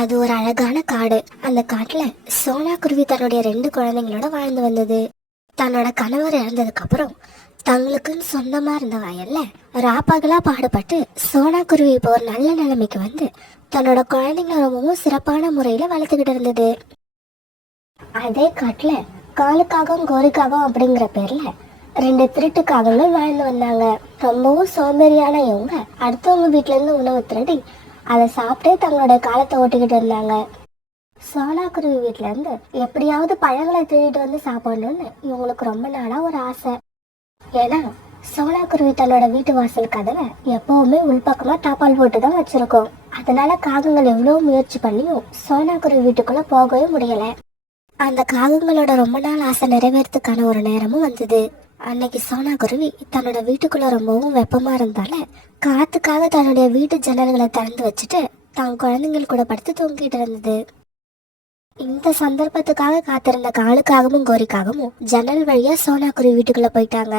அது ஒரு அழகான காடு. அந்த காட்டுல சோனா குருவி தன்னுடைய 2 குழந்தைங்களோட வாழ்ந்து வந்தது. தன்னோட கணவர் இறந்ததுக்கு அப்புறம் தங்களுக்குன்னு சொந்தமா இருந்த வயல்ல ராப்பகலா பாடுபட்டு சோனா குருவி இப்போ ஒரு நல்ல நிலைமைக்கு வந்து தன்னோட குழந்தைங்களை ரொம்பவும் சிறப்பான முறையில வளர்த்துக்கிட்டு இருந்தது. அதே காட்டுல காலுக்காகவும் கோரிக்காகவும் அப்படிங்கிற பேர்ல 2 திருட்டு காகங்கள் வாழ்ந்து வந்தாங்க. ரொம்பவும் சோம்பேறியான இவங்க அடுத்தவங்க வீட்டுல இருந்து உணவு திருடி அதை சாப்பிட்டே தங்களோட காலத்தை ஓட்டிக்கிட்டு இருந்தாங்க. சோனா குருவி வீட்டுல இருந்து எப்படியாவது பழங்களை திருடிட்டு வந்து சாப்பிடணும்னு இவங்களுக்கு ரொம்ப நாளா ஒரு ஆசை. ஏன்னா சோனா குருவி தன்னோட வீட்டு வாசல் கதவை எப்பவுமே உள்பக்கமா தாப்பால் போட்டு தான் வச்சிருக்கோம். அதனால காகங்கள் எவ்வளவு முயற்சி பண்ணியும் சோனா குருவி வீட்டுக்குள்ள போகவே முடியல. அந்த காகங்களோட ரொம்ப நாள் ஆசை நிறைவேறதுக்கான ஒரு நேரமும் வந்தது. அன்னைக்கு சோனா குருவி தன்னோட வீட்டுக்குள்ள ரொம்பவும் வெப்பமா இருந்தால காத்துக்காக தன்னுடைய வீட்டு ஜன்னல்களை திறந்து வச்சுட்டு தான் குழந்தைங்கள் கூட படுத்து தூங்கிட்டு இருந்தது. இந்த சந்தர்ப்பத்துக்காக காத்திருந்த காலுக்காகவும் கோரிக்காகவும் ஜன்னல் வழியா சோனா குருவி வீட்டுக்குள்ள போயிட்டாங்க.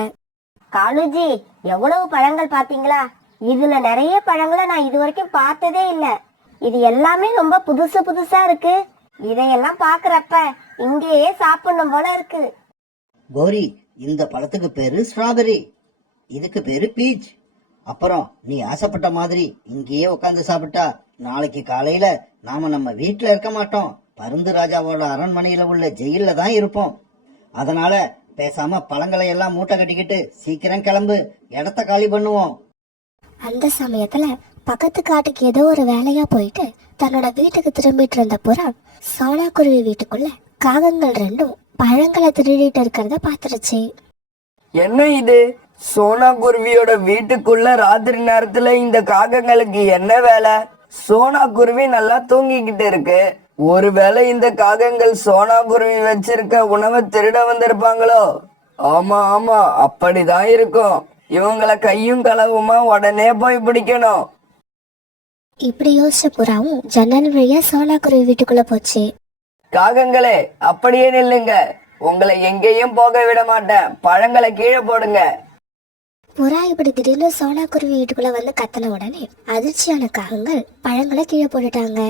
காலுஜி, எவ்வளவு பழங்கள் பாத்தீங்களா? இதுல நிறைய பழங்களை நான் இது வரைக்கும் பார்த்ததே இல்ல. இது எல்லாமே ரொம்ப புதுசு புதுசா இருக்கு. இதையெல்லாம் பாக்குறப்ப இங்கேயே சாப்பிடணும் போல இருக்கு. கோரி, இந்த பழத்துக்கு பேரு ஸ்ட்ராபெரி, இதுக்கு பேரு பீச். அப்புறம் நீ ஆசைப்பட்ட மாதிரி இங்கேயே உட்காந்து சாப்பிட்டா நாளைக்கு காலையில நாம நம்ம வீட்டுல இருக்க மாட்டோம், பருந்து ராஜாவோட அரண்மனையில உள்ள ஜெயில தான் இருப்போம். அதனால பேசாம பழங்களை எல்லாம் மூட்டை கட்டிக்கிட்டு சீக்கிரம் கிளம்பு, இடத்த காலி பண்ணுவோம். அந்த சமயத்துல பக்கத்து காட்டுக்கு ஏதோ ஒரு வேலையா போயிட்டு தன்னோட வீட்டுக்கு திரும்பிட்டு இருந்த புறா சோனா குருவி வீட்டுக்குள்ள காகங்கள் 2 பழங்களை திருடிட்டு இருக்கிறத பாத்துருச்சு. என்ன இது? சோனா குருவியோட வீட்டுக்குள்ள ராத்திரி நேரத்துல இந்த காகங்களுக்கு என்ன வேலை? சோனா குருவி நல்லா தூங்கிக்கிட்டு இருக்கு. ஒருவேளை இந்த காகங்கள் சோனா குருவி வச்சிருக்க உணவை திருட வந்திருப்பாங்களோ? ஆமா ஆமா, அப்படிதான் இருக்கும். இவங்களை கையும் களவுமா உடனே போய் பிடிக்கணும். இப்படி யோசிச்ச புறாவும் ஜன்னல் வழியா சோனா குருவி வீட்டுக்குள்ள போச்சு. காகங்களே, அப்படியே நில்லுங்க, உங்களை எங்கேயும் போக விட மாட்டேன். பழங்களை கீழே போடுங்க. புறா இப்படி திடீர்னு சோனா குருவி வீட்டுக்குள்ள வந்து கத்தின உடனே அதிர்ச்சியான காகங்கள் பழங்களை கீழே போட்டுட்டாங்க.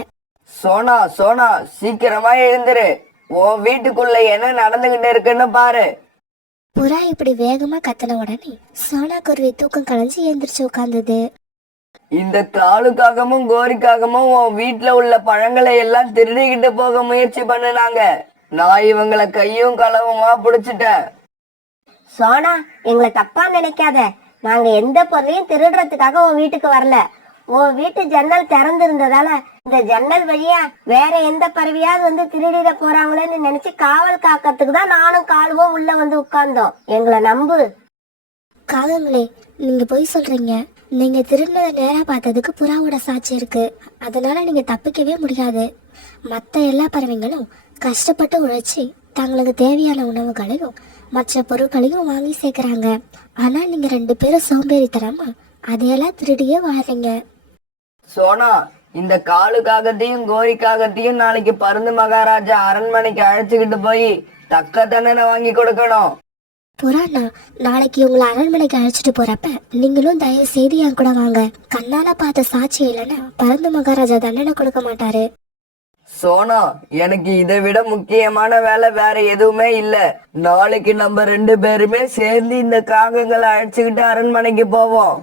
சோனா சோனா, சீக்கிரமா எழுந்துரு. உன் வீட்டுக்குள்ள என்ன நடந்துகிட்டு இருக்குன்னு பாரு. புறா இப்படி வேகமா கத்தின உடனே சோனா குருவி தூக்கம் கலைஞ்சு எழுந்திரிச்சு உட்கார்ந்தது. இந்த காலுக்காகவும் கோரிக்காகவும் உன் வீட்டுல உள்ள பழங்களை எல்லாம் திருடிக்கிட்டு போக முயற்சி பண்ணுனாங்க. நான் இவங்களை கையும் களவுமா பிடிச்சிட்டேன். சோனா, எங்களை தப்பா நினைக்காத. நாங்க எந்த பொருளையும் திருடுறதுக்காக உன் வீட்டுக்கு வரல. உன் வீட்டு ஜன்னல் திறந்து இருந்ததால இந்த ஜன்னல் வழியா வேற எந்த பறவையாவது வந்து திருடிட போறாங்களேன்னு நினைச்சு காவல் காக்கிறதுக்கு தான் நானும் காலுவும் உள்ள வந்து உட்கார்ந்தோம். எங்களை நம்பு. காகங்களே, நீங்க போய் சொல்றீங்க. நீங்க திருடினதை நேரா பார்த்ததுக்கு புறாவோட சாட்சி இருக்கு. அதனால நீங்க தப்பிக்கவே முடியாது. மத்த எல்லா பறவைங்களும் கஷ்டப்பட்டு உழைச்சி தங்களுக்கு தேவையான உணவுகளையும் மற்ற பொருட்களையும் வாங்கி சேர்க்கறாங்க. ஆனா நீங்க 2 பேரும் சோம்பேறித்தனமா அதையெல்லாம் திருடியே வாழ்றீங்க. சோனா, இந்த காலுக்காகத்தையும் கோரிக்காகத்தையும் நாளைக்கு பருந்து மகாராஜா அரண்மனைக்கு அழைச்சுக்கிட்டு போய் தக்க தண்டனை வாங்கி கொடுக்கணும். புறாண்ணா, நாளைக்கு உங்களை அரண்மனைக்கு அழைச்சிட்டு போறப்ப நீங்களும் தயவு செய்து என் கூட வாங்க. கண்ணால பார்த்த சாட்சி இல்லைன்னா பருந்து மகாராஜா தண்டனை கொடுக்க மாட்டாரு. சோனா, எனக்கு இதை விட முக்கியமான வேலை வேற எதுவுமே இல்ல. நாளைக்கு நம்ம 2 பேருமே சேர்ந்து இந்த காகங்களை அழைச்சுக்கிட்டு அரண்மனைக்கு போவோம்.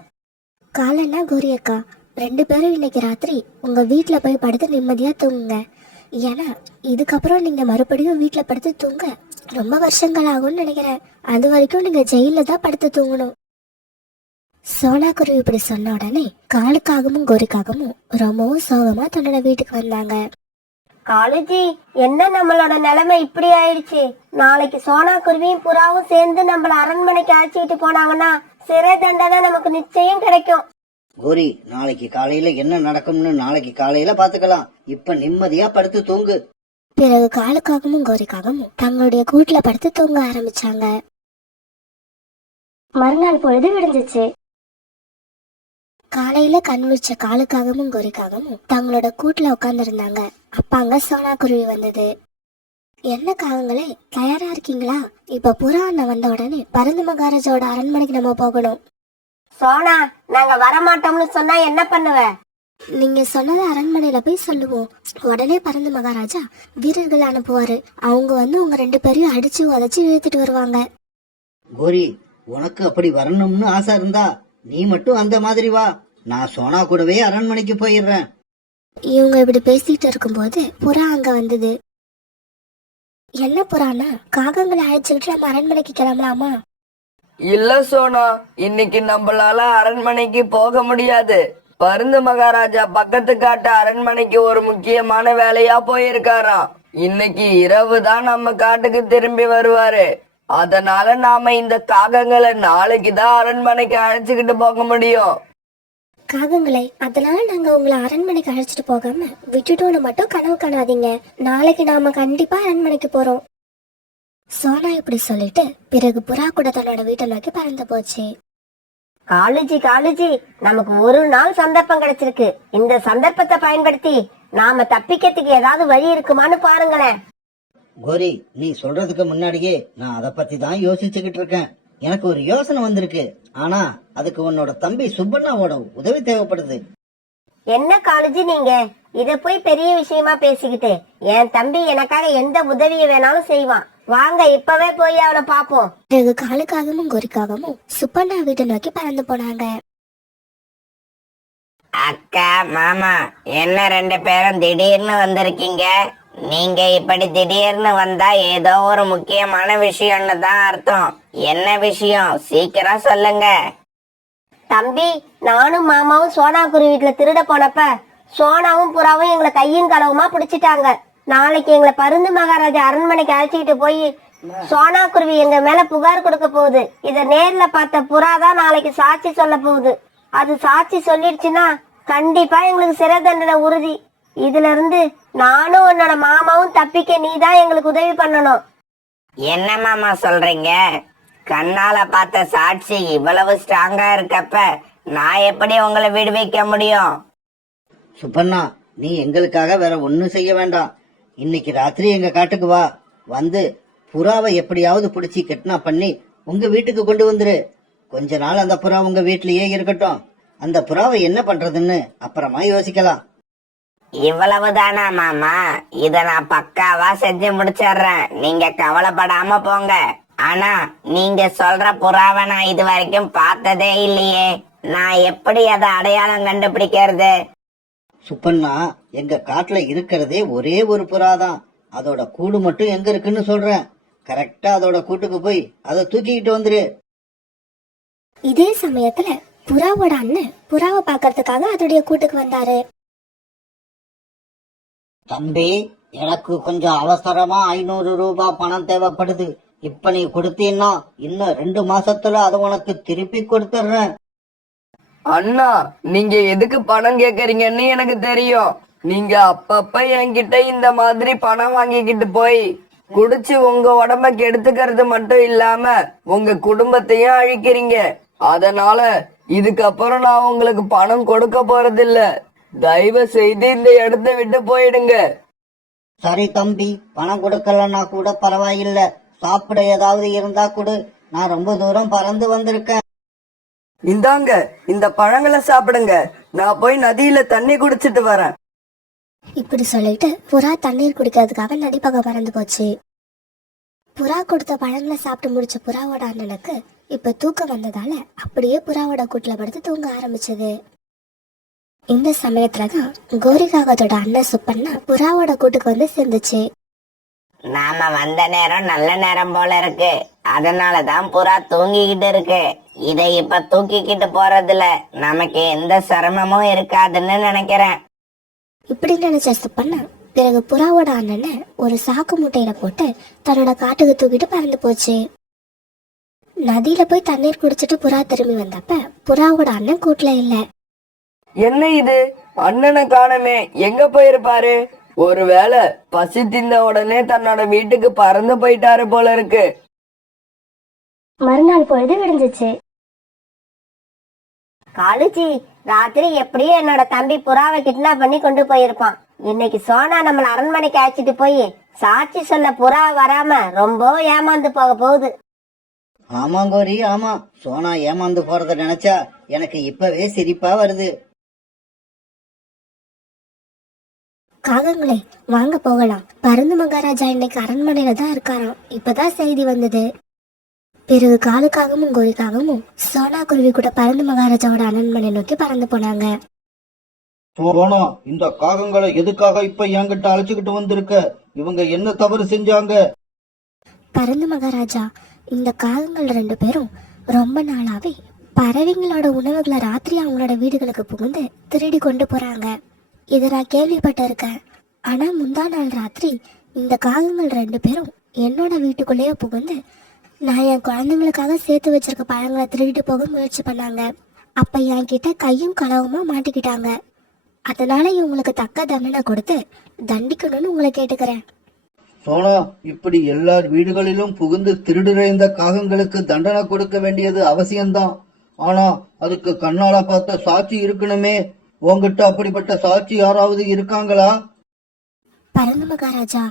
காலன்னா கோரி அக்கா, 2 பேரும் இன்னைக்கு ராத்திரி உங்க வீட்டுல போய் படுத்து நிம்மதியா தூங்குங்க. ஏன்னா இதுக்கப்புறம் நீங்க மறுபடியும் வீட்டுல படுத்து தூங்க ரொம்ப வருஷங்கள் ஆகும்னு நினைக்கிறேன். அது வரைக்கும் நீங்க ஜெயில தான் படுத்து தூங்கணும். சோனா குருவி இப்படி சொன்ன உடனே காலுக்காகவும் கோரிக்காகவும் ரொம்பவும் சோகமா தன்னோட வீட்டுக்கு வந்தாங்க. காலுஜி, என்ன நம்மளோட நிலைமை இப்படி ஆயிடுச்சு? நாளைக்கு சோனா குருவியும் புறாவும் சேர்ந்து நம்மள அரண்மனைக்கு அழைச்சிட்டு போனாங்கன்னா சிறை தண்டனை நமக்கு நிச்சயம் கிடைக்கும். கோரி, நாளைக்கு காலையில என்ன நடக்கும்னு நாளைக்கு காலையில பாத்துக்கலாம். இப்ப நிம்மதியா படுத்து தூங்கு. பிறகு காலுக்காகவும் கோரிக்காகவும் தங்களுடைய கூட்டுல படுத்து தூங்க ஆரம்பிச்சாங்க. மறுநாள் பொழுது விடிஞ்சிச்சு. காலையில கண் விழிச்ச காலுக்காகவும் கோரிக்காகவும் தங்களோட கூட்டுல உட்கார்ந்து இருந்தாங்க. அப்பாங்க சோனா குருவி வந்தது. என்ன காகங்களே, தயாரா இருக்கீங்களா? இப்ப புறா அண்ணன் வந்த உடனே பருந்து மகாராஜாவோட அரண்மனைக்கு நம்ம போகணும். சோனா, நாங்க வரமாட்டோம்னு சொன்னா என்ன பண்ணுவ? நீங்க சொன்னதை அரண்மனையில போய் சொல்லுவோம். உடனே பறந்து மகாராஜா வீரர்கள் அனுப்புவாரு. அவங்க வந்து உங்க 2 பேரையும் அடிச்சு உதைச்சு இழுத்துட்டு வருவாங்க. கோரி, உனக்கு அப்படி வரணும்னு ஆசை இருந்தா நீ மட்டும் அந்த மாதிரி வா. நான் சோனா கூடவே அரண்மனைக்கு போயிடுறேன். இவங்க இப்படி பேசிட்டு இருக்கும்போது புறா அங்க வந்தது. என்ன புறானா, காகங்களை அழைச்சுக்கிட்டு நம்ம அரண்மனைக்கு கிளம்பலாமா? இல்ல சோனா, இன்னைக்கு நம்மளால அரண்மனைக்கு போக முடியாது. பருந்து மகாராஜா பக்கத்து காட்டு அரண்மனைக்கு ஒரு முக்கியமான வேலையா போயிருக்காராம். இன்னைக்கு இரவு தான் நம்ம காட்டுக்கு திரும்பி வருவாரு. அதனால நாம இந்த காகங்களை நாளைக்கு தான் அரண்மனைக்கு அழைச்சுக்கிட்டு போக முடியும். காகங்களை, அதனால நாங்க உங்களை அரண்மனைக்கு அழைச்சிட்டு போகாம விட்டுட்டோன்னு மட்டும் கனவு காணாதீங்க. நாளைக்கு நாம கண்டிப்பா அரண்மனைக்கு போறோம். சோனா இப்படி சொல்லிட்டு பிறகு புறா கூட தன்னோட வீட்டை நோக்கி பறந்து போச்சு. காலுஜி, நமக்கு ஒரு நாள் சந்தர்ப்பம் கிடைச்சிருக்கு. இந்த சந்தர்ப்பத்தை பயன்படுத்தி நாம தப்பிக்கிறதுக்கு ஏதாவது வழி இருக்குமான்னு பாருங்களேன். கோரி, நீ சொல்றதுக்கு முன்னாடியே நான் அதை பத்தி தான் யோசிச்சுக்கிட்டு இருக்கேன். எனக்கு ஒரு யோசனை வந்திருக்கு. ஆனா அதுக்கு உன்னோட தம்பி சுப்பண்ணாவோட உதவி தேவைப்படுது. என்ன காலுஜி நீங்க இத போய் பெரிய விஷயமா பேசிக்கிட்டு? என் தம்பி எனக்காக எந்த உதவியை வேணாலும் செய்வான். வாங்க இப்பவே போய் அவனை பாப்போம். பிறகு காலுக்காகவும் கோரிக்காகவும் சுப்பண்ணா வீட்டை நோக்கி பறந்து போனாங்க. அக்கா மாமா, என்ன 2 பேரும் திடீர்னு வந்திருக்கீங்க? நீங்க இப்படி திடீர்னு வந்தா ஏதோ ஒரு முக்கியமான விஷயம்னு தான் அர்த்தம். என்ன விஷயம்? சீக்கிரம் சொல்லுங்க. தம்பி, நானும் மாமாவும் சோனா குருவி வீட்டுல திருட போனப்ப சோனாவும் புறாவும் எங்களை கையும் களவுமா பிடிச்சிட்டாங்க. நாளைக்கு எங்களை பருந்து மகாராஜா அரண்மனைக்கு அழைச்சிட்டு போய் சோனா குருவி எங்க மேல புகார் கொடுக்க போகுது. இத நேர்ல பார்த்த புறா தான் நாளைக்கு சாட்சி சொல்ல போகுது. அது சாட்சி சொல்லிடுச்சுன்னா கண்டிப்பா எங்களுக்கு சிறை தண்டனை உறுதி. இதுல இருந்து நானும் உன்னோட மாமாவும் தப்பிக்க நீ தான் எங்களுக்கு உதவி பண்ணணும். என்ன மாமா சொல்றீங்க? கண்ணால பார்த்த சாட்சி இவ்வளவு ஸ்ட்ராங்கா இருக்கப்ப நான் எப்படி உங்களை விடுவிக்க முடியும்? சுப்பண்ணா, நீ எங்களுக்காக வேற ஒண்ணும் செய்ய வேண்டாம். இன்னைக்கு ராத்திரி எங்க காட்டுக்கு வா. வந்து புறாவை எப்படியாவது பிடிச்சி கிட்னாப் பண்ணி உங்க வீட்டுக்கு கொண்டு வந்துரு. கொஞ்ச நாள் அந்த புறா உங்க வீட்லயே இருக்கட்டும். அந்த புறாவை என்ன பண்றதுன்னு அப்புறமா யோசிக்கலாம். இவ்வளவுதானா மாமா? இத நான் பக்காவா செஞ்சு முடிச்சிடுறேன். நீங்க கவலைப்படாம போங்க. ஆனா நீங்க சொல்ற புறாவை நான் இது வரைக்கும் பார்த்ததே இல்லையே. நான் எப்படி அதை அடையாளம் கண்டுபிடிக்கிறது? சுப்பண்ணா, எங்க காட்டுல இருக்கிறதே ஒரே ஒரு புறாதான். அதோட கூடு மட்டும் எங்க இருக்குன்னு சொல்றேன். கரெக்டா அதோட கூட்டுக்கு போய் அதை தூக்கிக்கிட்டு வந்துரு. இதே சமயத்துல புறாவோட அண்ணன் புறாவை பாக்குறதுக்காக அதோடைய கூட்டுக்கு வந்தாரு. தம்பி, எனக்கு கொஞ்சம் அவசரமா 500 ரூபாய் பணம் தேவைப்படுது. இப்ப நீ கொடுத்தீன்னா இன்னும் 2 மாசத்துல அதை உனக்கு திருப்பி கொடுத்துட்றேன். அண்ணா, நீங்க எதுக்கு பணம் கேக்குறீங்கன்னு எனக்கு தெரியும். நீங்க அப்பப்ப என்கிட்ட இந்த மாதிரி பணம் வாங்கிக்கிட்டு போய் குடிச்சு உங்க உடம்ப கெடுத்துக்கிறது மட்டும் இல்லாம உங்க குடும்பத்தையும் அழிக்கிறீங்க. அதனால இதுக்கப்புறம் நான் உங்களுக்கு பணம் கொடுக்க போறதில்ல. தயவு செய்து இந்த இடத்த விட்டு போயிடுங்க. சரி தம்பி, பணம் கொடுக்கலன்னா கூட பரவாயில்ல. சாப்பிட ஏதாவது இருந்தா கொடு. நான் ரொம்ப தூரம் பறந்து வந்திருக்கேன். இந்தாங்க, இந்த பழங்களை சாப்பிடுங்க. நான் போய் நதியில தண்ணி குடிச்சிட்டு வரேன். இப்படி சொல்லிட்டு புறா தண்ணீர் குடிக்கிறதுக்காக நதி பக்கம் பறந்து போச்சு. புறா கொடுத்த பழங்களை சாப்பிட்டு முடிச்ச புறாவோட அண்ணனுக்கு இப்ப தூக்கம் வந்ததால அப்படியே புறாவோட கூட்டுல படுத்து தூங்க ஆரம்பிச்சது. இந்த சமயத்துலதான் கோரிகாகத்தோட அண்ணன் சுப்பண்ணா புறாவோட கூட்டுக்கு வந்து சேர்ந்துச்சு. நாம வந்த நேரம் நல்ல நேரம் போல இருக்கு. அதனாலதான் புறா தூங்கிக்கிட்டு இருக்கு. இதை இப்ப தூக்கிக்கிட்டு போறதுல நமக்கு எந்த சிரமமும் இருக்காதுன்னு நினைக்கிறேன். இப்படி நினைச்ச சுப்பண்ணா பிறகு புறாவோட அண்ணனை ஒரு சாக்கு மூட்டையில போட்டு தன்னோட காட்டுக்கு தூக்கிட்டு பறந்து போச்சு. நதியில போய் தண்ணீர் குடிச்சிட்டு புறா திரும்பி வந்தப்ப புறாவோட அண்ணன் கூட்டுல இல்ல. என்ன இது? அண்ணனை காணமே, எங்க போயிருப்பாரு? ஒருவேளை பசி தின்ன உடனே தன்னோட வீட்டுக்கு பறந்து போயிட்டாரு போல இருக்கு. மறுநாள் பொழுது விடிஞ்சிச்சு. காலுஜி, ராத்திரி எப்படியும் என்னோட தம்பி புறாவை கிட்னாப் பண்ணி கொண்டு போயிருப்பான். இன்னைக்கு சோனா நம்மள அரண்மனைக்கு அழைச்சிட்டு போய் சாட்சி சொல்ல புறா வராம ரொம்ப ஏமாந்து போக போகுது. ஆமா கோரி, ஆமா. சோனா ஏமாந்து போறத நினைச்சா எனக்கு இப்பவே சிரிப்பா வருது. காகங்களே, வாங்க போகலாம். பருந்து மகாராஜா இன்னைக்கு அரண்மனையில தான் இருக்காராம். இப்பதான் செய்தி வந்தது. பிறகு காலுக்காகவும் கோரிக்காகவும் சோனா குருவி கூட பருந்து மகாராஜாவோட அரண்மனை நோக்கி பறந்து போனாங்க. சோனா, இந்த காகங்களை எதுக்காக இப்ப என்கிட்ட அழைச்சுக்கிட்டு வந்திருக்க? இவங்க என்ன தவறு செஞ்சாங்க? பருந்து மகாராஜா, இந்த காகங்கள் 2 பேரும் ரொம்ப நாளாவே பறவைங்களோட உணவுகளை ராத்திரி அவங்களோட வீடுகளுக்கு புகுந்து திருடி கொண்டு போறாங்க. இதை நான் கேள்விப்பட்டிருக்கேன். ஆனா முந்தா நாள் ராத்திரி இந்த காகங்கள் 2 பேரும் என்னோட வீட்டுக்குள்ளேயே புகுந்து நான் என் குழந்தைங்களுக்காக சேர்த்து வச்சிருக்க பழங்களை திருடிட்டு போக முயற்சி பண்ணாங்க. அப்ப என்கிட்ட கையும் களவுமா மாட்டிக்கிட்டாங்க. அதனால இவங்களுக்கு தக்க தண்டனை கொடுத்து தண்டிக்கணும்னு உங்களை கேட்டுக்கிறேன். சோனா, இப்படி எல்லார் வீடுகளிலும் புகுந்து திருடுற இந்த காகங்களுக்கு தண்டனை கொடுக்க வேண்டியது அவசியம்தான். ஆனா அதுக்கு கண்ணால பார்த்த சாட்சி இருக்கணுமே. உங்ககிட்ட அப்படிப்பட்ட சாட்சி யாராவது இருக்காங்களா? பரந்து மகாராஜா,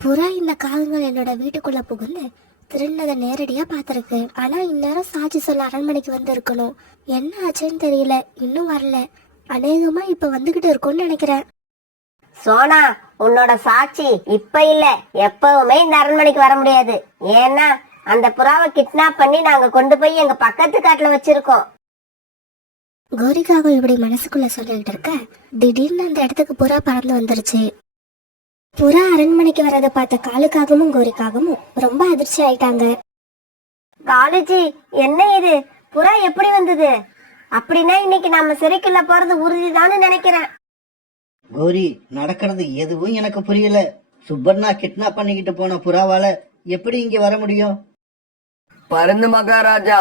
புறா இந்த காகங்கள் என்னோட வீட்டுக்குள்ள புகுந்து திருடினதை நேரடியா பார்த்திருக்கு. ஆனா இந்நேரம் சாட்சி சொல்ல அரண்மனைக்கு வந்து இருக்கணும். என்ன ஆச்சுன்னு தெரியல, இன்னும் வரல. அநேகமா இப்ப வந்துகிட்டு இருக்கும்னு நினைக்கிறேன். சோனா, உன்னோட சாட்சி இப்ப இல்ல, எப்பவுமே இந்த அரண்மனைக்கு வர முடியாது. ஏன்னா அந்த புறாவை கிட்னாப் பண்ணி நாங்க கொண்டு போய் எங்க பக்கத்து காட்டுல வச்சிருக்கோம். கோரிக்காக இப்படி மனசுக்குள்ள சொல்லிட்டு இருக்க, திடீர்னு அந்த இடத்துக்கு புறா பறந்து வந்துருச்சு. புறா அரண்மனைக்கு வரதை பார்த்த காலுக்காகவும் கோரிக்காகவும் ரொம்ப அதிர்ச்சி ஆயிட்டாங்க. காலேஜி, என்ன இது? புறா எப்படி வந்தது? அப்படின்னா இன்னைக்கு நம்ம சிறைக்குள்ள போறது உறுதிதான்னு நினைக்கிறேன். கோரி, நடக்கிறது எதுவும் எனக்கு புரியல. சுப்பண்ணா கிட்னாப் பண்ணிக்கிட்டு போன புறாவால எப்படி இங்க வர முடியும்? பருந்து மகாராஜா,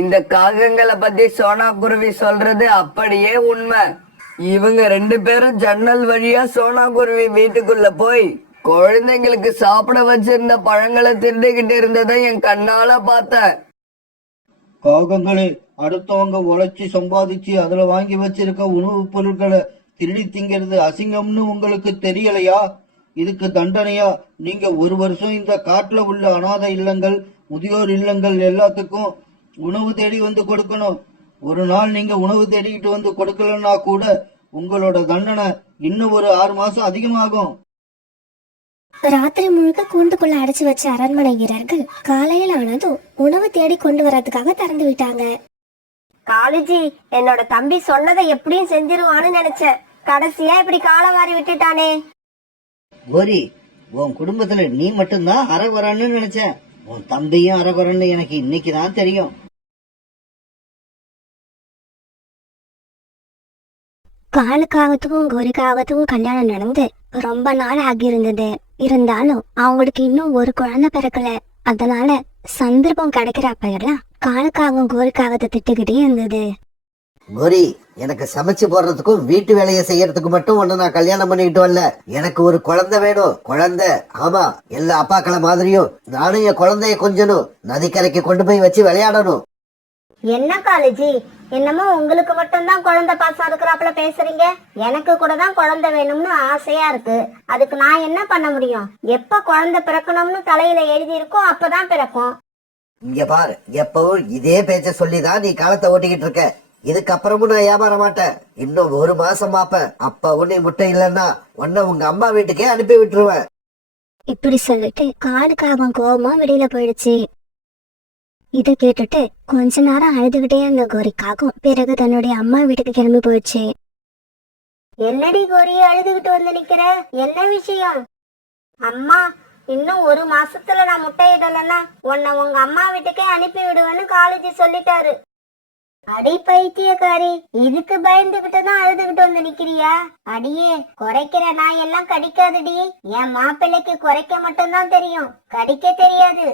இந்த காகங்களை பத்தி சோனா குருவி சொல்றது அப்படியே உண்மை. இவங்க 2 பேரும் ஜன்னல் வழியா சோனா குருவி வீட்டுக்குள்ள போய் குழந்தைங்களுக்கு சாப்பிட வச்சிருந்த பழங்களை திருடிக்கிட்டு இருந்ததை என் கண்ணால பார்த்தேன். காகங்களே, அடுத்தவங்க உழைச்சி சம்பாதிச்சு அதுல வாங்கி வச்சிருக்க உணவுப் பொருட்களை திருடி திங்கிறது அசிங்கம்னு உங்களுக்கு தெரியலையா? இதுக்கு தண்டனையா நீங்க 1 வருஷம் இந்த காட்டுல உள்ள அனாதை இல்லங்கள், முதியோர் இல்லங்கள் எல்லாத்துக்கும் உணவு தேடி வந்து கொடுக்கணும். ஒரு நாள் நீங்க உணவு தேடிக்கிட்டு வந்து கொடுக்கலன்னா கூட உங்களோட தண்டனை இன்னும் ஒரு 6 மாசம் அதிகமாகும். ராத்திரி முழுக்க கூண்டுக்குள்ள அடைச்சு வச்ச அரண்மனை வீரர்கள் காலையில் ஆனதும் உணவு தேடி கொண்டு வரதுக்காக திறந்து விட்டாங்க. காலேஜி, என்னோட தம்பி சொன்னதை எப்படியும் செஞ்சிருவான்னு நினைச்சேன். கடைசியா இப்படி காலவாரி விட்டுட்டானே. கோரி, உன் குடும்பத்துல நீ மட்டும்தான் அறகுறான்னு நினைச்சேன். உன் தம்பியும் அறகுறன்னு எனக்கு இன்னைக்கு தான் தெரியும். காலுக்காகத்துக்கும் கோரிக்காகத்துக்கும் கல்யாணம் நடந்து ரொம்ப நாள் ஆகியிருந்தது. இருந்தாலும் அவங்களுக்கு இன்னும் ஒரு குழந்தை பிறக்கல. அதனால சந்தர்ப்பம் கிடைக்கிற அப்பெல்லாம் காலுக்காகவும் கோரிக்காகத்தை திட்டுக்கிட்டே இருந்தது. கோரி, எனக்கு சமைச்சு போடுறதுக்கும் வீட்டு வேலையை செய்யறதுக்கு மட்டும் ஒண்ணு நான் கல்யாணம் பண்ணிக்கிட்டு வரல. எனக்கு ஒரு குழந்தை வேணும். குழந்தை, ஆமா, எல்லா அப்பாக்களை மாதிரியும் நானும் என் குழந்தைய கொஞ்சணும், நதிக்கரைக்கு கொண்டு போய் வச்சு விளையாடணும். என்ன காலேஜி, என்னமோ உங்களுக்கு மட்டும்தான் குழந்தை பாசம் இருக்கிறாப்புல பேசுறீங்க. எனக்கு கூட தான் குழந்தை வேணும்னு ஆசையா இருக்கு. அதுக்கு நான் என்ன பண்ண முடியும்? எப்ப குழந்தை பிறக்கணும்னு தலையில எழுதி இருக்கோ அப்பதான் பிறக்கும். இங்க பாரு, எப்பவும் இதே பேச்ச சொல்லிதான் நீ காலத்தை ஓட்டிக்கிட்டு இருக்க. இதுக்கப்புறமும் நான் ஏமாற மாட்டேன். இன்னும் 1 மாசம் பாப்பேன். அப்ப உன்னை முட்டை இல்லைன்னா உன்னை உங்க அம்மா வீட்டுக்கே அனுப்பி விட்டுருவேன். இப்படி சொல்லிட்டு காலுக்காகவும் கோபமா வெளியில போயிடுச்சு. இத கேட்டுட்டு கொஞ்ச நேரம் அழுதுகிட்டே இருந்த கோரிக்காகவும் பிறகு தன்னுடைய அம்மா வீட்டுக்கு கிளம்பி போயிடுச்சு. என்னடி கோரி அழுதுகிட்டு வந்து நிக்கிற? என்ன விஷயம்? அம்மா, இன்னும் 1 மாசத்துல நான் முட்டையிடலன்னா உன்னை உங்க அம்மா வீட்டுக்கே அனுப்பி விடுவேன்னு காலேஜி சொல்லிட்டாரு. அடி பைத்தியக்காரி, இதுக்கு பயந்துகிட்டு தான் அழுதுகிட்டு வந்து நிக்கிறியா? அடியே, குறைக்கிற நாய் எல்லாம் கடிக்காதுடி. என் மாப்பிள்ளைக்கு குறைக்க மட்டும்தான் தெரியும், கடிக்க தெரியாது.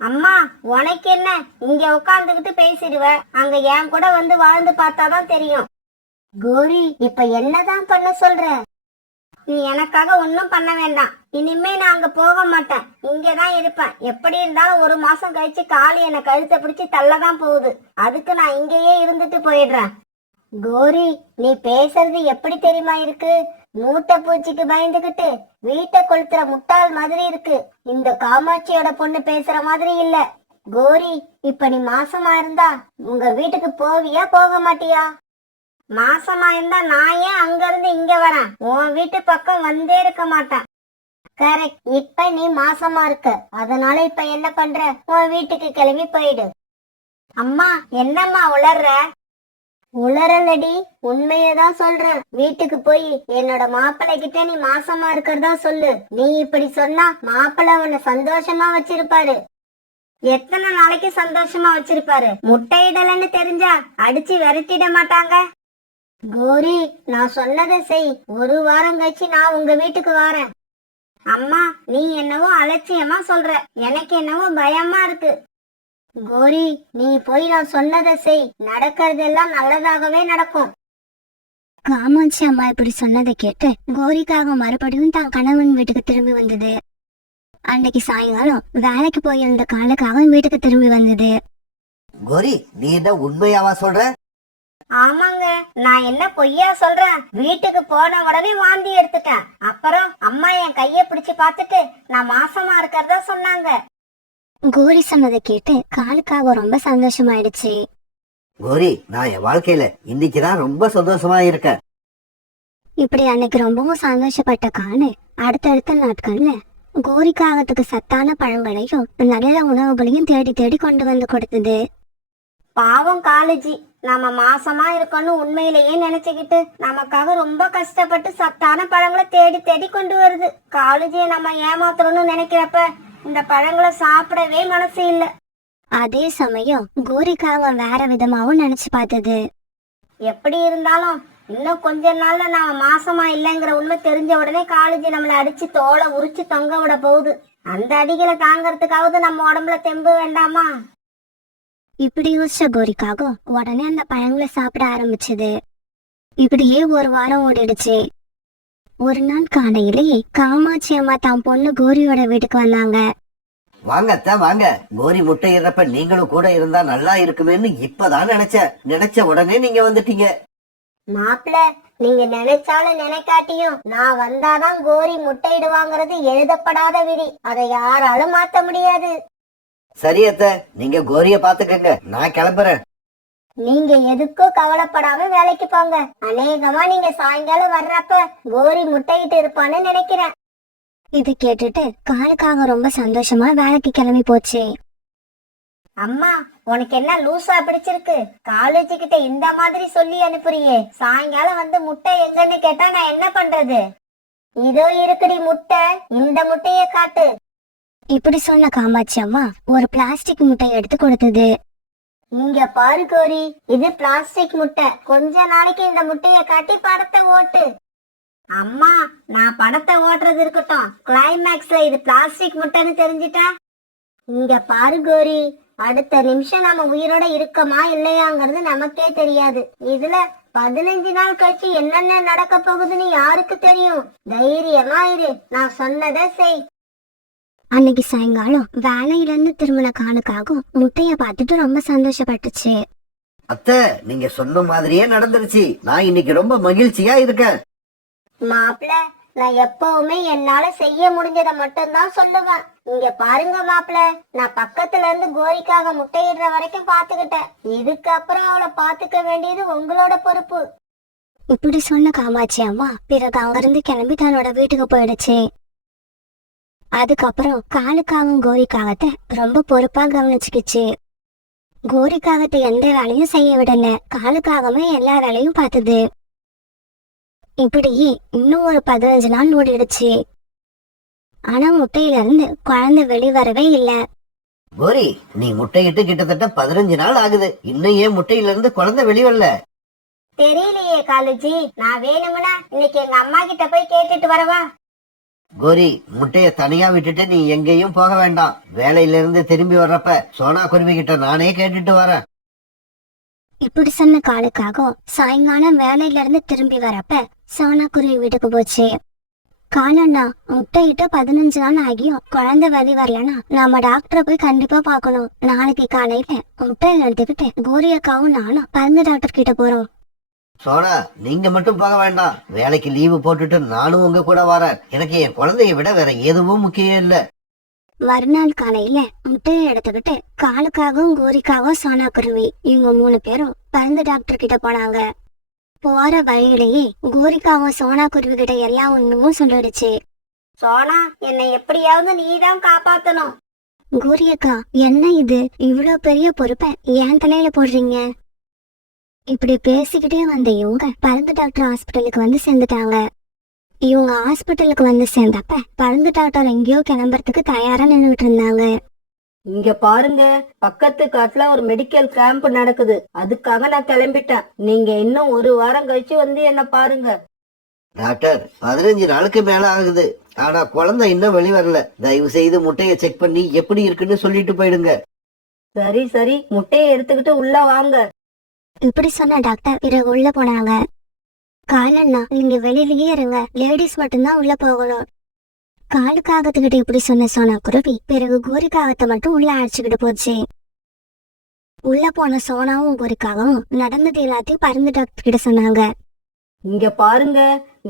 அம்மா, உனக்கு என்ன? இங்க உட்கார்ந்துகிட்டு பேசிடுவ, அங்க என் கூட வந்து வாழ்ந்து பார்த்தாதான் தெரியும். கோரி, இப்ப என்னதான் பண்ண சொல்ற? நீ எனக்காக ஒன்னும் பண்ண வேண்டாம். இனிமே நான் அங்க போக மாட்டேன், இங்கதான் இருப்பேன். எப்படி இருந்தாலும் 1 மாசம் கழிச்சு காலி என்ன கழுத்தை பிடிச்சு தள்ளதான் போகுது. அதுக்கு நான் இங்கேயே இருந்துட்டு போயிடுறேன். கோரி, நீ பேசுறது எப்படி தெரியுமா இருக்கு? மூட்டை பூச்சிக்கு பயந்துகிட்டு வீட்டை கொளுத்துற முட்டாள் மாதிரி இருக்கு. இந்த காமாட்சியோட பொண்ணு பேசுற மாதிரி இல்ல. கோரி, இப்ப நீ மாசமா இருந்தா உங்க வீட்டுக்கு போவியா போக மாட்டியா? மாசமா இருந்தா நான் ஏன் அங்க இருந்து இங்க வரேன்? உன் வீட்டு பக்கம் வந்தே இருக்க மாட்டேன். கரெக்ட். இப்ப நீ மாசமா இருக்க, அதனால இப்ப என்ன பண்ற? உன் வீட்டுக்கு கிளம்பி போயிடு. அம்மா என்னம்மா உளர்ற? உளறலடி, உண்மையதான் சொல்றேன். வீட்டுக்கு போய் என்னோட மாப்பிள்ளை கிட்ட நீ மாசமா இருக்கிறதா சொல்லு. நீ இப்படி சொன்னா மாப்பிள்ளை உன்னை சந்தோஷமா வச்சிருப்பாரு. எத்தனை நாளைக்கு சந்தோஷமா வச்சிருப்பாரு? முட்டையிடலன்னு தெரிஞ்சா அடிச்சு விரட்டிட மாட்டாங்க? கோரி, நான் சொன்னதை செய். ஒரு வாரம் கழிச்சு நான் உங்க வீட்டுக்கு வரேன். அம்மா, நீ என்னவோ அலட்சியமா சொல்ற, எனக்கு என்னவோ பயமா இருக்கு. கோரி, நீ போய் நான் சொன்னதை செய். நடக்கிறதெல்லாம் நல்லதாகவே நடக்கும். காமாட்சி அம்மா இப்படி சொன்னதை கேட்டு கோரிக்காக மறுபடியும் தான் கணவன் வீட்டுக்கு திரும்பி வந்தது. அன்னைக்கு சாயங்காலம் வேலைக்கு போயிருந்த காலுக்காக வீட்டுக்கு திரும்பி வந்தது. கோரி, நீ என்ன உண்மையாவா சொல்ற? ஆமாங்க, நான் என்ன பொய்யா சொல்றேன்? வீட்டுக்கு போன உடனே வாந்தி எடுத்துட்டேன். அப்புறம் அம்மா என் கைய பிடிச்சு பார்த்துட்டு நான் மாசமா இருக்கிறதா சொன்னாங்க. கோரி சொன்னதை கேட்டு காலுக்காக ரொம்ப சந்தோஷமாயிடுச்சு. கோரி, நான் என் வாழ்க்கையில இன்னைக்குதான் ரொம்ப சந்தோஷமா இருக்கேன். இப்படி அன்னைக்கு ரொம்பவும் சந்தோஷப்பட்ட காலு அடுத்தடுத்த நாட்கள்ல கோரிக்காகத்துக்கு சத்தான பழங்களையும் நல்ல உணவுகளையும் தேடி தேடி கொண்டு வந்து கொடுத்தது. பாவம் காலேஜி, நம்ம மாசமா இருக்கோம்னு உண்மையிலேயே நினைச்சுக்கிட்டு நமக்காக ரொம்ப கஷ்டப்பட்டு சத்தான பழங்களை தேடி தேடி கொண்டு வருது. காலேஜியை நம்ம ஏமாத்துறோம்னு நினைக்கிறப்ப இந்த பழங்களை சாப்பிடவே மனசு இல்ல. அதே சமயம் கோரிக்காக வேற விதமாவும் நினைச்சு பார்த்தது. எப்படி இருந்தாலும் இன்னும் கொஞ்ச நாள்ல நாம மாசமா இல்லைங்கிற உண்மை தெரிஞ்ச உடனே காலேஜி நம்மள அடிச்சு தோலை உரிச்சு தொங்க விட போகுது. அந்த அடிகளை தாங்கறதுக்காவது நம்ம உடம்புல தெம்பு வேண்டாமா? இப்படி யோசிச்ச கோரிக்காக உடனே அந்த பழங்களை சாப்பிட ஆரம்பிச்சது. இப்படியே ஒரு வாரம் ஓடிடுச்சு. ஒரு நாள் காலையிலேயே காமாட்சி அம்மா தான் பொண்ணு கோரியோட வீட்டுக்கு வந்தாங்க. வாங்க அத்தை, வாங்க. கோரி முட்டை இறப்ப நீங்களும் கூட இருந்தா நல்லா இருக்குமேன்னு இப்பதான் நினைச்சேன். நினைச்ச உடனே நீங்க வந்துட்டீங்க. மாப்பிள்ள, நீங்க நினைச்சாலும் நினைக்காட்டியும் நான் வந்தாதான் கோரி முட்டையிடுவாங்கிறது எழுதப்படாத விதி. அதை யாராலும் மாத்த முடியாது. சரி அத்தை, நீங்க கோரிய பாத்துக்கங்க, நான் கிளம்புறேன். நீங்க எதுக்கும் கவலைப்படாம வேலைக்கு போங்க. அநேகமா நீங்க சாயங்காலம் வர்றப்ப கோரி முட்டையிட்டு இருப்பான்னு நினைக்கிறேன். இது கேட்டுட்டு காலுக்காக ரொம்ப சந்தோஷமா வேலைக்கு கிளம்பி போச்சு. அம்மா, உனக்கு என்ன லூசா பிடிச்சிருக்கு? காலேஜ் கிட்ட இந்த மாதிரி சொல்லி அனுப்புறியே, சாயங்காலம் வந்து முட்டை எங்கன்னு கேட்டா நான் என்ன பண்றது? இதோ இருக்குடி முட்டை, இந்த முட்டைய காட்டு. இப்படி சொன்ன காமாட்சி அம்மா ஒரு பிளாஸ்டிக் முட்டையை எடுத்து கொடுத்தது. இங்க பாரு கோரி, இது பிளாஸ்டிக் முட்டை. கொஞ்ச நாளைக்கு இந்த முட்டைய காட்டி படத்தை ஓட்டு. அம்மா, நான் படத்தை ஓட்டுறது இருக்கட்டும், கிளைமேக்ஸ்ல இது பிளாஸ்டிக் முட்டைன்னு தெரிஞ்சிட்டா? இங்க பாரு கோரி, அடுத்த நிமிஷம் நம்ம உயிரோட இருக்கமா இல்லையாங்கிறது நமக்கே தெரியாது. இதுல 15 நாள் கழிச்சு என்னென்ன நடக்க போகுதுன்னு யாருக்கு தெரியும்? தைரியமா இரு, நான் சொன்னதை செய். அன்னைக்கு சாயங்காலம் வேலையில இருந்து திரும்பின காலுக்காக முட்டைய பார்த்துட்டு ரொம்ப சந்தோஷப்பட்டுச்சு. அத்தை, நீங்க சொன்ன மாதிரியே நடந்துருச்சு. நான் இன்னைக்கு ரொம்ப மகிழ்ச்சியா இருக்கேன். மாப்பிள்ள, நான் எப்பவுமே என்னால செய்ய முடிஞ்சதை மட்டும்தான் சொல்லுவேன். இங்க பாருங்க மாப்பிள்ள, நான் பக்கத்துல இருந்து கோரிக்காக முட்டையிடுற வரைக்கும் பாத்துக்கிட்டேன். இதுக்கப்புறம் அவளை பாத்துக்க வேண்டியது உங்களோட பொறுப்பு. இப்படி சொன்ன காமாட்சி அம்மா பிறகு அங்கிருந்து கிளம்பி தன்னோட வீட்டுக்கு போயிடுச்சு. அதுக்கப்புறம் காலுக்காகவும் கோரிக்காகத்தை ரொம்ப பொறுப்பா கவனிச்சுக்கிச்சு. கோரிக்காகத்தை எந்த வேலையும் செய்ய விடல, காலுக்காகவே எல்லா வேலையும் பார்த்தது. இப்படி இன்னும் ஒரு 15 நாள் ஓடிடுச்சு. ஆனா முட்டையில இருந்து குழந்தை வெளிவரவே இல்ல. கோரி, நீ முட்டையிட்டு கிட்டத்தட்ட 15 நாள் ஆகுது. இன்னும் ஏன் முட்டையில இருந்து குழந்தை வெளிவரல? தெரியலையே காலேஜி, நான் வேணும்னா இன்னைக்கு எங்க அம்மா கிட்ட போய் கேட்டுட்டு வரவா? கோரி, முட்டைய தனியா விட்டுட்டு நீ எங்கேயும் போக வேண்டாம். வேலையில இருந்து திரும்பி வர்றப்ப சோனா குருவி கிட்ட நானே கேட்டுட்டு வரேன். இப்படி சொன்ன காலுக்காக சாயங்காலம் வேலையில இருந்து திரும்பி வரப்ப சோனா குருவி வீட்டுக்கு போச்சு. காலண்ணா, முட்டையிட்டு 15 நாள் ஆகியும் குழந்தை வெளி வரலன்னா நாம டாக்டரை போய் கண்டிப்பா பாக்கணும். நாளைக்கு காலையில முட்டையில எடுத்துக்கிட்டு கோரி அக்காவும் நானும் பருந்து டாக்டர் கிட்ட போறோம். சோனா, நீங்க மட்டும் போக வேண்டாம். வேலைக்கு லீவு போட்டுட்டு நானும் உங்க கூட வரேன். எனக்கு என் குழந்தைய விட வேற எதுவும் முக்கியம் இல்ல. மறுநாள் காலையில முட்டையை எடுத்துக்கிட்டு காலுக்காகவும் கோரிக்காகவும் சோனா குருவி இவங்க 3 பேரும் பருந்து டாக்டர் கிட்ட போனாங்க. போற வழியிலேயே கோரிக்காவும் சோனா குருவி கிட்ட எல்லா ஒண்ணுமும் சொல்லிடுச்சு. சோனா, என்னை எப்படியாவது நீதான் காப்பாத்தணும். கோரி அக்கா, என்ன இது, இவ்வளவு பெரிய பொறுப்பை என் தலையில போடுறீங்க? இப்படி பேசிக்கிட்டே வந்த இவங்க பருந்து டாக்டர் ஹாஸ்பிட்டலுக்கு வந்து சேர்ந்துட்டாங்க. இவங்க ஹாஸ்பிட்டலுக்கு வந்து சேர்ந்தப்ப பருந்து டாக்டர் எங்கேயோ கிளம்புறதுக்கு தயாரா நின்றுட்டு இருந்தாங்க. இங்க பாருங்க, பக்கத்து காட்டுல ஒரு மெடிக்கல் கேம்ப் நடக்குது. அதுக்காக நான் கிளம்பிட்டேன். நீங்க இன்னும் 1 வாரம் கழிச்சு வந்து என்ன பாருங்க. டாக்டர், 15 நாளுக்கு மேல ஆகுது. ஆனா குழந்தை இன்னும் வெளிவரல. தயவு செய்து முட்டையை செக் பண்ணி எப்படி இருக்குன்னு சொல்லிட்டு போயிடுங்க. சரி சரி, முட்டையை எடுத்துக்கிட்டு உள்ள வாங்க. இப்படி சொன்ன டாக்டர் பிறகு உள்ள போனாங்க. காலண்ணா, நீங்க வெளியிலயே இருங்க, லேடிஸ் மட்டும்தான் உள்ள போகணும். காலுக்காகத்துக்கிட்ட இப்படி சொன்ன சோனா குருவி பிறகு கோரிக்காகத்தை மட்டும் உள்ள அழைச்சுக்கிட்டு போச்சு. உள்ள போன சோனாவும் கோரிக்காகவும் நடந்தது எல்லாத்தையும் பருந்து டாக்டர் கிட்ட சொன்னாங்க. இங்க பாருங்க,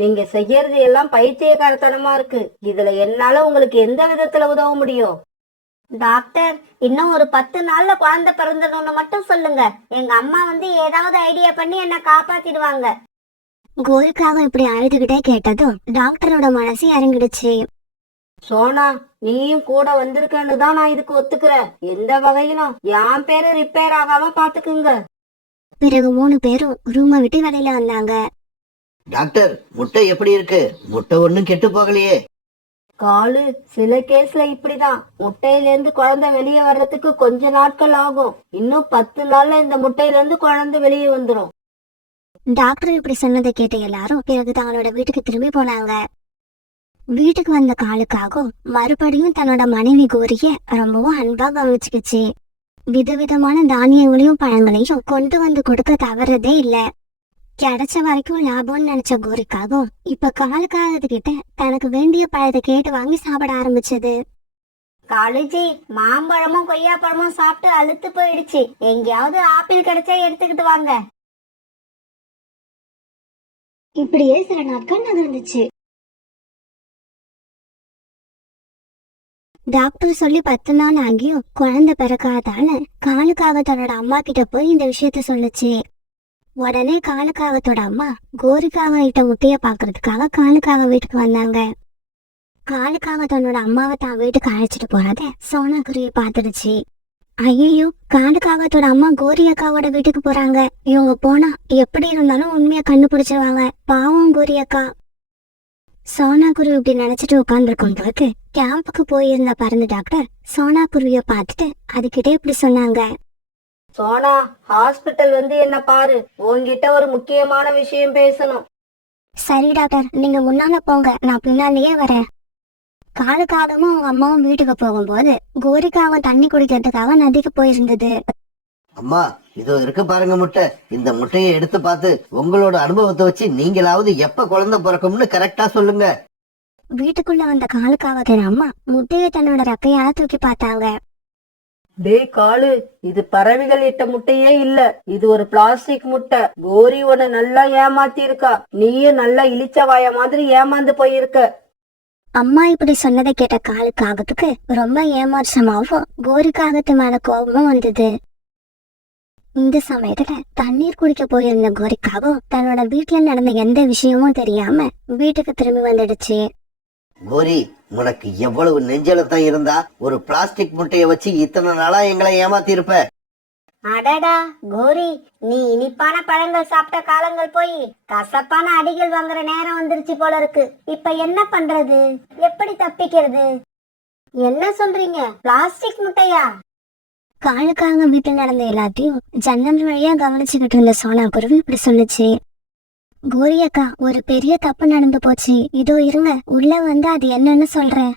நீங்க செய்யறது எல்லாம் பைத்தியக்காரத்தனமா இருக்கு. இதுல என்னால உங்களுக்கு எந்த விதத்துல உதவ முடியும்? டாக்டர், இன்னும் ஒரு 10 நாள்ல குழந்தை பிறந்தணும்னு மட்டும் சொல்லுங்க. எங்க அம்மா வந்து ஏதாவது ஐடியா பண்ணி என்ன காப்பாத்திடுவாங்க. கோரிக்காக இப்படி அழுதுகிட்டே கேட்டதும் டாக்டரோட மனசு இறங்கிடுச்சு. சோனா, நீயும் கூட வந்திருக்கன்னு தான் நான் இதுக்கு ஒத்துக்கிறேன். எந்த வகையிலும் என் பேரு ரிப்பேர் ஆகாம பாத்துக்குங்க. பிறகு 3 பேரும் ரூமை விட்டு வெளியில வந்தாங்க. டாக்டர், முட்டை எப்படி இருக்கு? முட்டை ஒண்ணும் கெட்டு போகலையே. காலு, சில கேஸ்ல இப்படிதான். முட்டையில இருந்து குழந்தை வெளியே வர்றதுக்கு கொஞ்ச நாட்கள் ஆகும். இன்னும் 10 நாள்ல இந்த முட்டையில இருந்து குழந்தை வெளியே வந்துடும். டாக்டர் இப்படி சொன்னதை கேட்ட எல்லாரும் பிறகு தங்களோட வீட்டுக்கு திரும்பி போனாங்க. வீட்டுக்கு வந்த காலுக்காகவும் மறுபடியும் தன்னோட மனைவி கோரிய ரொம்பவும் அன்பா கவனிச்சுக்கிச்சு. விதவிதமான தானியங்களையும் பழங்களையும் கொண்டு வந்து கொடுக்க தவறதே இல்ல. கிடைச்ச வரைக்கும் லாபம்னு நினைச்ச கோரிக்காகவும் இப்ப காலுக்காகது கிட்ட தனக்கு வேண்டிய பழத்தை கேட்டு வாங்கி சாப்பிட ஆரம்பிச்சது. காலேஜி, மாம்பழமும் கொய்யாப்பழமும் சாப்பிட்டு அழுத்து போயிடுச்சு. எங்கேயாவது ஆப்பிள் கிடைச்சா எடுத்துக்கிட்டு வாங்க. இப்படியே சில நாட்கள் நகர்ந்துச்சு. டாக்டர் சொல்லி 10 நாள் ஆகியும் குழந்தை பிறக்காதால காலுக்காக தன்னோட அம்மா கிட்ட போய் இந்த விஷயத்த சொல்லுச்சு. உடனே காலுக்காகத்தோட அம்மா கோரிக்காக கிட்ட முட்டைய பாக்குறதுக்காக காலுக்காக வீட்டுக்கு வந்தாங்க. காலுக்காக தன்னோட அம்மாவை தான் வீட்டுக்கு அழைச்சிட்டு போறத சோனா குருவி பாத்துடுச்சு. ஐயோ, காலுக்காகத்தோட அம்மா கோரி அக்காவோட வீட்டுக்கு போறாங்க. இவங்க போனா எப்படி இருந்தாலும் உண்மையா கண்டுபிடிச்சிருவாங்க. பாவம் கோரி அக்கா. சோனா குருவி இப்படி நினைச்சிட்டு உட்கார்ந்துருக்கும் போது கேம்புக்கு போயிருந்த பருந்து டாக்டர் சோனா குருவிய பார்த்துட்டு அதுகிட்ட இப்படி சொன்னாங்க. சோனா, ஹாஸ்பிட்டல் வந்து என்ன பாரு. உன்கிட்ட ஒரு முக்கியமான விஷயம் பேசணும். சரி டாக்டர், நீங்க முன்னால போங்க, நான் பின்னாலேயே வரேன். காலுக்காகவும் அவங்க அம்மாவும் வீட்டுக்கு போகும்போது கோரிக்காகவும் தண்ணி குடிக்கிறதுக்காக நதிக்கு போயிருந்தது. அம்மா, இதோ இருக்கு பாருங்க முட்டை. இந்த முட்டையை எடுத்து பார்த்து உங்களோட அனுபவத்தை வச்சு நீங்களாவது எப்ப குழந்தை பிறக்கும்னு கரெக்டா சொல்லுங்க. வீட்டுக்குள்ள வந்த காலுக்காகத்தோட அம்மா முட்டையை தன்னோட ரெக்கையால தூக்கி பார்த்தாங்க. டேய் காலு, இது பறவைகள் இட்ட முட்டையே இல்ல. இது ஒரு பிளாஸ்டிக் முட்டை. கோரி உன்னை நல்லா ஏமாத்தி இருக்கா. நீயும் நல்லா இழிச்ச வாய மாதிரி ஏமாந்து போயிருக்க. அம்மா இப்படி சொன்னதை கேட்ட காலுக்காகத்துக்கு ரொம்ப ஏமாற்றமாவும் கோரிக்காகத்து மேல கோபமும் வந்தது. இந்த சமயத்துல தண்ணீர் குடிக்க போயிருந்த கோரிக்காகவும் தன்னோட வீட்டுல நடந்த எந்த விஷயமும் தெரியாம வீட்டுக்கு திரும்பி வந்துடுச்சு. கோரி, உனக்கு எவ்வளவு நெஞ்சலத்தான் இருந்தா ஒரு பிளாஸ்டிக் முட்டையை வச்சு இத்தனை நாளா எங்களை ஏமாத்தி இருப்ப. அடடா கோரி, நீ இனிப்பான பழங்கள் சாப்பிட்ட காலங்கள் போய் கசப்பான அடிகள் வாங்குற நேரம் வந்துருச்சு போல இருக்கு. இப்ப என்ன பண்றது? எப்படி தப்பிக்கிறது? என்ன சொல்றீங்க? பிளாஸ்டிக் முட்டையா? காலுக்காக வீட்டுல நடந்த எல்லாத்தையும் ஜன்னல் வழியா கவனிச்சுக்கிட்டு இருந்த சோனா குருவி இப்படி சொல்லுச்சு. கோரி அக்கா, ஒரு பெரிய தப்பு நடந்து போச்சு. இதோ இருங்க, உள்ள வந்து அது என்னன்னு சொல்றேன்.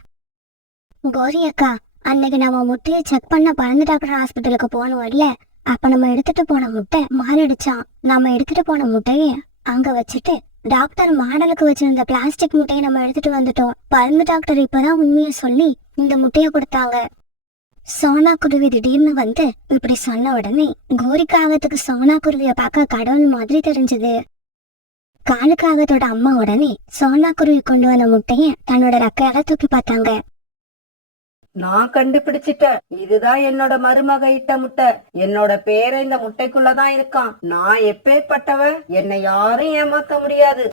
கோரி அக்கா, அன்னைக்கு நம்ம முட்டையை செக் பண்ண பறந்து டாக்டர் ஹாஸ்பிட்டலுக்கு போனோம் இல்ல, அப்ப நம்ம எடுத்துட்டு போன முட்டை மாறிடுச்சான். நம்ம எடுத்துட்டு போன முட்டையை அங்க வச்சுட்டு டாக்டர் மாடலுக்கு வச்சிருந்த பிளாஸ்டிக் முட்டையை நம்ம எடுத்துட்டு வந்துட்டோம். பறந்து டாக்டர் இப்பதான் உண்மையை சொல்லி இந்த முட்டையை கொடுத்தாங்க. சோனா குருவி திடீர்னு வந்து இப்படி சொன்ன உடனே கோரிக்காகத்துக்கு சோனா குருவிய பார்க்க கடவுள் மாதிரி தெரிஞ்சது. காலுக்காகத்தோட அம்மா உடனே சோனா குருவி கொண்டு வந்த முட்டைய தன்னோட ரெக்கையால தூக்கி பார்த்தாங்க. நான் கண்டுபிடிச்சிட்டேன். இதுதான் என்னோட மருமக இட்ட முட்டை. என்னோட பேரை இந்த முட்டைக்குள்ளதான் இருக்கான். நான் எப்பேற்பட்டவ, என்னை யாரும் ஏமாத்த முடியாது.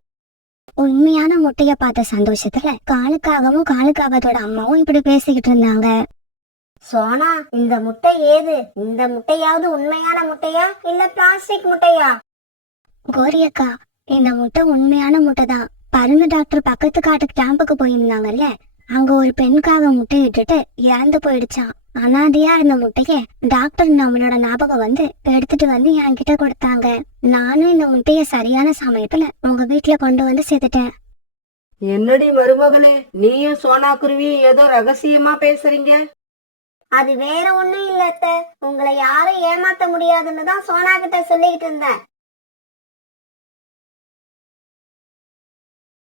உண்மையான முட்டைய பார்த்த சந்தோஷத்துல காலுக்காகவும் காலுக்காகத்தோட அம்மாவும் இப்படி பேசிக்கிட்டு இருந்தாங்க. சோனா, இந்த முட்டை ஏது? இந்த முட்டையாவது உண்மையான முட்டையா இல்ல பிளாஸ்டிக் முட்டையா? கோரி அக்கா, இந்த முட்டை உண்மையான முட்டை தான். பருந்து டாக்டர் பக்கத்து காட்டுக்கு கேம்புக்கு போயிருந்தாங்கல்ல, அங்க ஒரு பெண்காக முட்டை இட்டுட்டு இறந்து போயிடுச்சான். அனாதையா இருந்த முட்டைய டாக்டர் நம்மளோட ஞாபகம் வந்து எடுத்துட்டு வந்து என்கிட்ட கொடுத்தாங்க. நானும் இந்த முட்டைய சரியான சமயத்துல உங்க வீட்டுல கொண்டு வந்து சேர்த்துட்டேன். என்னடி மருமகளே, நீயும் சோனா குருவியும் ஏதோ ரகசியமா பேசுறீங்க? அது வேற ஒண்ணும் இல்ல அத்தை. உங்களை யாரும் ஏமாத்த முடியாதுன்னு தான் சோனா கிட்ட சொல்லிக்கிட்டு இருந்தேன்.